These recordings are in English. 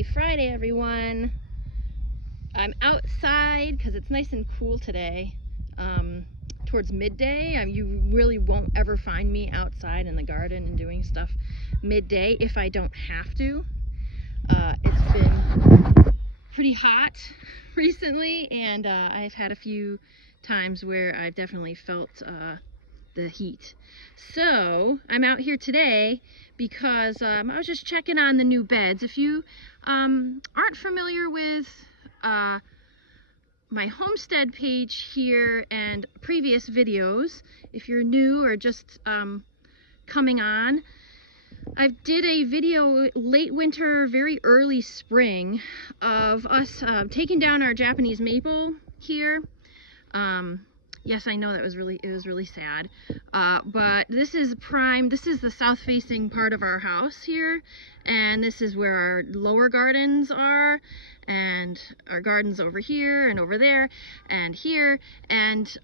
Happy Friday, everyone. I'm outside because it's nice and cool today. Towards midday, you really won't ever find me outside in the garden and doing stuff midday if I don't have to. It's been pretty hot recently, and I've had a few times where I've definitely felt the heat. So I'm out here today because I was just checking on the new beds. If you aren't familiar with my homestead page here and previous videos, if you're new or just coming on, I did a video late winter, very early spring of us taking down our Japanese maple here. Yes, I know it was really sad, but this is the south facing part of our house here, and this is where our lower gardens are, and our gardens over here and over there and here, and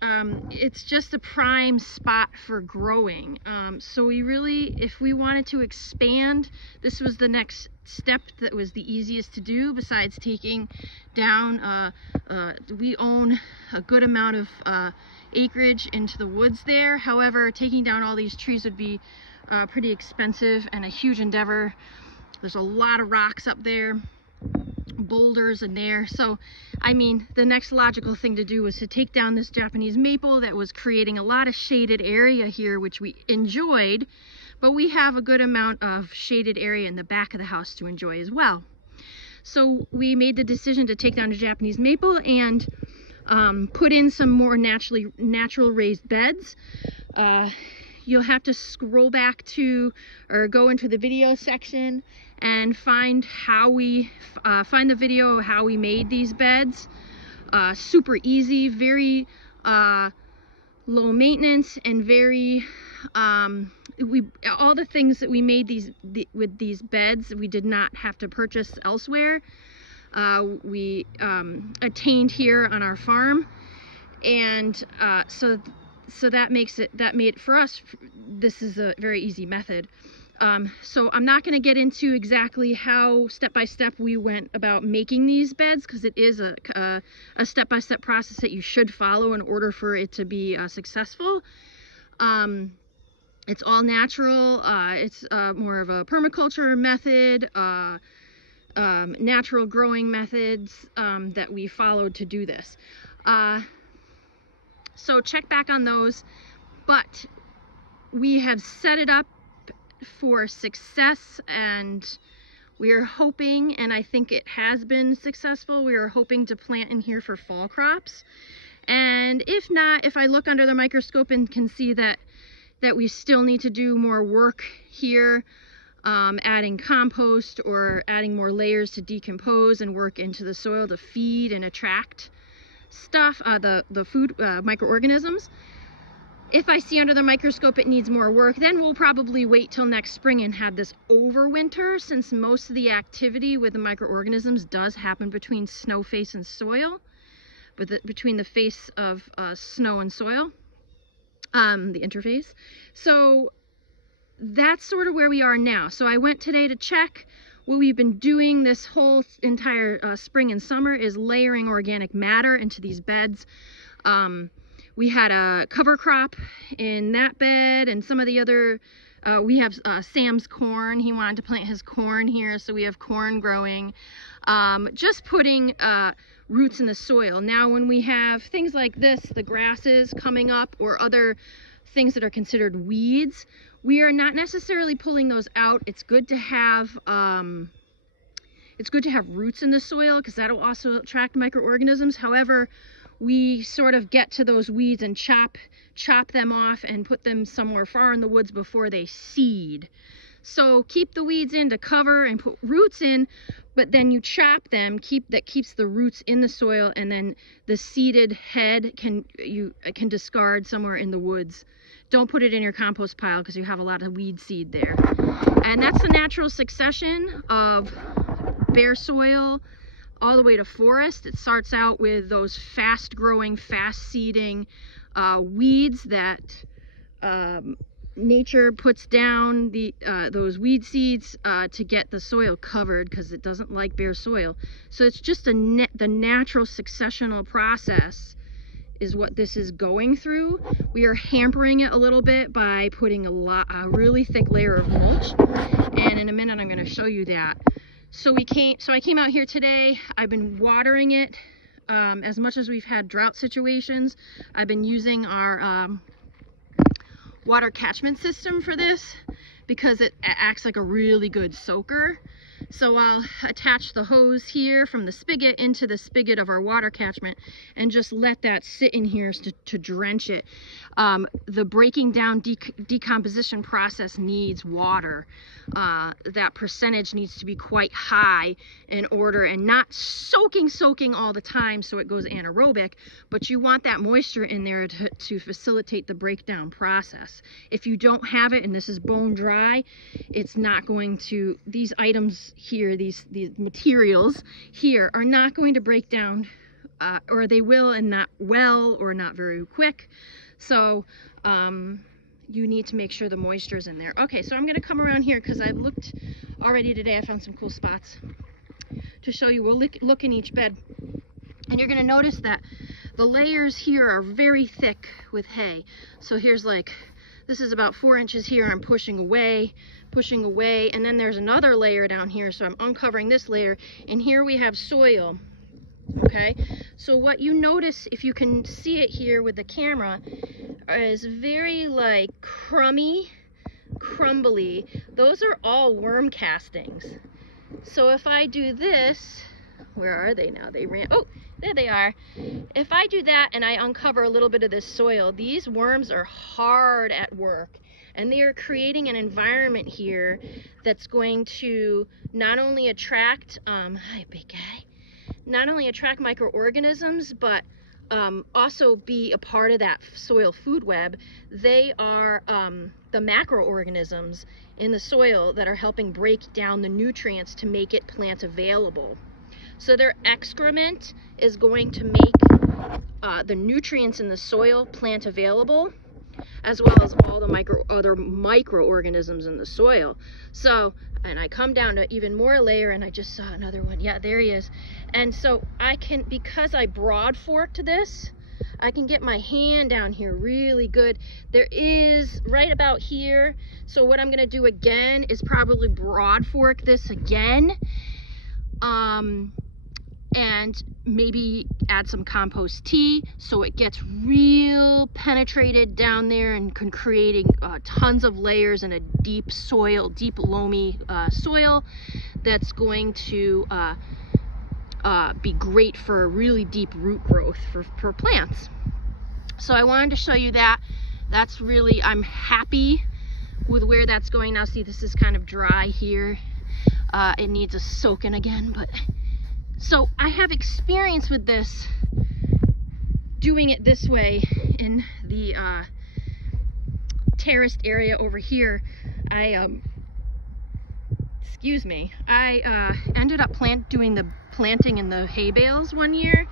it's just a prime spot for growing. So we really, if we wanted to expand, this was the next step that was the easiest to do besides taking down, we own a good amount of acreage into the woods there. However, taking down all these trees would be pretty expensive and a huge endeavor. There's a lot of rocks up there, boulders in there. So I mean, the next logical thing to do was to take down this Japanese maple that was creating a lot of shaded area here, which we enjoyed, but we have a good amount of shaded area in the back of the house to enjoy as well. So we made the decision to take down a Japanese maple and put in some more natural raised beds. You'll have to scroll back to or go into the video section and find how we find the video of how we made these beds. Super easy, very low maintenance, and very all the things that we made with these beds we did not have to purchase elsewhere. We attained here on our farm, and so that made it for us. This is a very easy method. So I'm not going to get into exactly how step by step we went about making these beds, because it is a step-by-step process that you should follow in order for it to be successful. It's all natural. It's more of a permaculture method, natural growing methods that we followed to do this. So check back on those, but we have set it up for success, and we are hoping, and I think it has been successful, we are hoping to plant in here for fall crops. And if not, if I look under the microscope and can see that we still need to do more work here, adding compost or adding more layers to decompose and work into the soil to feed and attract stuff, the food microorganisms. If I see under the microscope it needs more work, then we'll probably wait till next spring and have this overwinter, since most of the activity with the microorganisms does happen between snow face and soil, between the face of snow and soil, the interface. So that's sort of where we are now. So I went today to check. What we've been doing this whole entire spring and summer is layering organic matter into these beds. We had a cover crop in that bed, and some of the other, we have Sam's corn. He wanted to plant his corn here, so we have corn growing. Just putting roots in the soil. Now when we have things like this, the grasses coming up, or other things that are considered weeds, we are not necessarily pulling those out. It's good to have roots in the soil, because that'll also attract microorganisms. However, we sort of get to those weeds and chop them off and put them somewhere far in the woods before they seed. So keep the weeds in to cover and put roots in, but then you chop them, that keeps the roots in the soil, and then the seeded head you can discard somewhere in the woods. Don't put it in your compost pile, because you have a lot of weed seed there. And that's the natural succession of bare soil all the way to forest. It starts out with those fast growing, fast seeding weeds that nature puts down the those weed seeds to get the soil covered because it doesn't like bare soil. So it's just the natural successional process is what this is going through. We are hampering it a little bit by putting a really thick layer of mulch, and in a minute I'm going to show you that. So I came out here today. I've been watering it as much as we've had drought situations. I've been using our water catchment system for this because it acts like a really good soaker. So I'll attach the hose here from the spigot into the spigot of our water catchment and just let that sit in here to drench it. The breaking down decomposition process needs water. That percentage needs to be quite high in order, and not soaking all the time so it goes anaerobic, but you want that moisture in there to facilitate the breakdown process. If you don't have it and this is bone dry, it's not going to, these items here, these materials here are not going to break down, or they will, and not well or not very quick. So you need to make sure the moisture is in there. Okay, so I'm going to come around here because I've looked already today. I found some cool spots to show you. We'll look in each bed, and you're going to notice that the layers here are very thick with hay. So here's like, this is about 4 inches here. I'm pushing away, and then there's another layer down here. So I'm uncovering this layer, and here we have soil. Okay, so what you notice, if you can see it here with the camera, is very like crumbly. Those are all worm castings. So if I do this, where are they now? They ran, oh, there they are. If I do that and I uncover a little bit of this soil, these worms are hard at work, and they are creating an environment here that's going to not only attract, hi big guy, not only attract microorganisms, but also be a part of that soil food web. They are the macroorganisms in the soil that are helping break down the nutrients to make it plant available. So their excrement is going to make the nutrients in the soil plant available, as well as all the other microorganisms in the soil. So, and I come down to even more layer, and I just saw another one. Yeah, there he is. And so I can, because I broad forked this, I can get my hand down here really good. There is right about here. So what I'm gonna do again is probably broad fork this again. And maybe add some compost tea so it gets real penetrated down there and creating tons of layers in a deep soil, deep loamy soil that's going to be great for really deep root growth for plants. So I wanted to show you that. That's really, I'm happy with where that's going now. See, this is kind of dry here. It needs a soaking again, but so I have experience with this, doing it this way in the terraced area over here. I ended up doing the planting in the hay bales one year,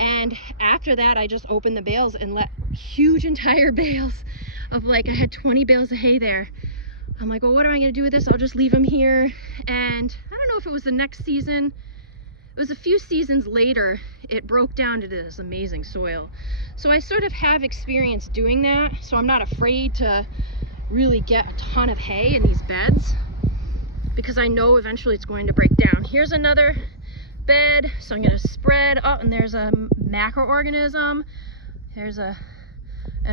and after that I just opened the bales and let huge entire bales of, like, I had 20 bales of hay there. I'm like, well, what am I gonna do with this? I'll just leave them here. And I don't know if it was the next season. It was a few seasons later, it broke down to this amazing soil. So I sort of have experience doing that, so I'm not afraid to really get a ton of hay in these beds, because I know eventually it's going to break down. Here's another bed, so I'm gonna spread, oh, and there's a macroorganism. There's an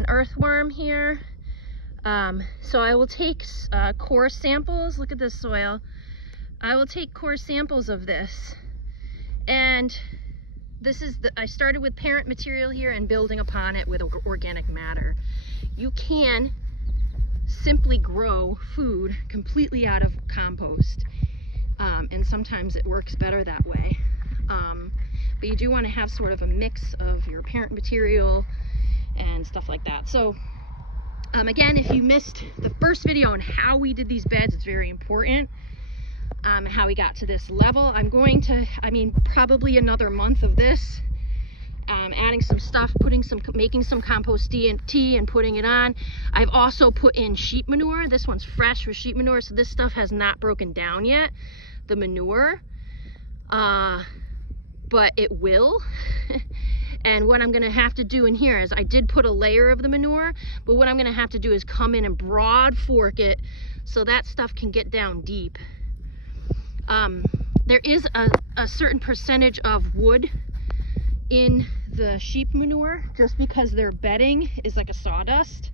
earthworm here. So I will take core samples. Look at this soil. I will take core samples of this. And this is I started with parent material here and building upon it with organic matter. You can simply grow food completely out of compost, and sometimes it works better that way. But you do want to have sort of a mix of your parent material and stuff like that. So again, if you missed the first video on how we did these beds, it's very important. How we got to this level. I'm going to, probably another month of this, adding some stuff, making some compost tea and putting it on. I've also put in sheep manure. This one's fresh with sheep manure, so this stuff has not broken down yet, the manure, but it will. And what I'm gonna have to do in here is, I did put a layer of the manure, but what I'm gonna have to do is come in and broad fork it so that stuff can get down deep. There is a certain percentage of wood in the sheep manure, just because their bedding is like a sawdust.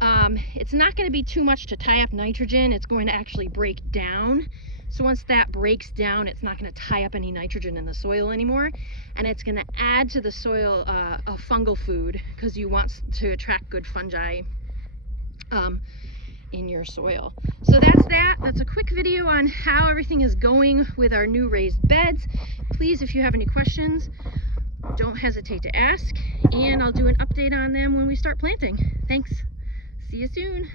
It's not going to be too much to tie up nitrogen. It's going to actually break down. So once that breaks down, it's not going to tie up any nitrogen in the soil anymore, and it's going to add to the soil a fungal food, because you want to attract good fungi in your soil. So that's a quick video on how everything is going with our new raised beds. Please, if you have any questions, don't hesitate to ask, and I'll do an update on them when we start planting. Thanks. See you soon.